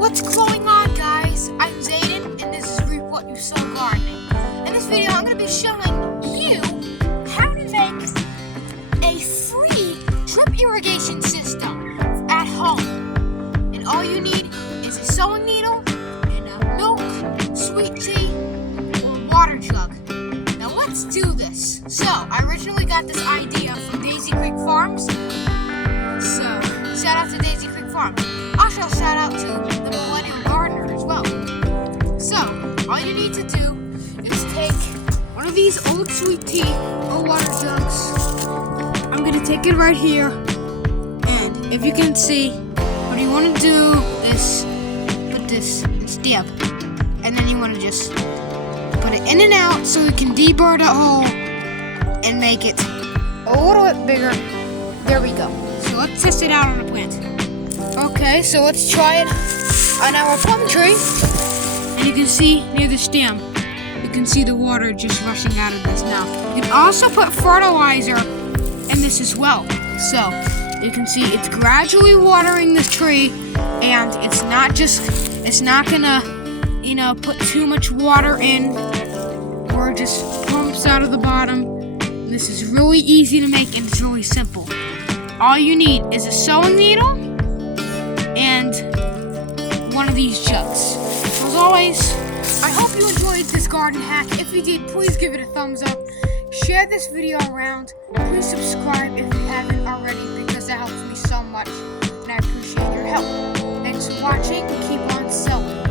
What's going on, guys? I'm Zayden, and this is Reap What You Sow Gardening. In this video, I'm going to be showing you how to make a free drip irrigation system at home. And all you need is a sewing needle and a milk, sweet tea, or water jug. Now let's do this. So, I originally got this idea from Daisy Creek Farms. So, shout out to Daisy Creek Farms. Also, shout out to the Millennial Gardener as well. So, all you need to do is take one of these old sweet tea or water jugs. I'm going to take it right here. And if you can see, what you want to do is put this in stamp. And then you want to just put it in and out so we can deburr the hole and make it a little bit bigger. There we go. So let's test it out on the plant. Okay, so let's try it on our plum tree. And you can see near the stem, you can see the water just rushing out of this now. You can also put fertilizer in this as well. So you can see it's gradually watering this tree, and it's not gonna, put too much water in or just pumps out of the bottom. This is really easy to make, and it's really simple. All you need is a sewing needle and one of these jugs. As always, I hope you enjoyed this garden hack. If you did, please give it a thumbs up. Share this video around. Please subscribe if you haven't already, because that helps me so much, and I appreciate your help. Thanks for watching. Keep on sewing.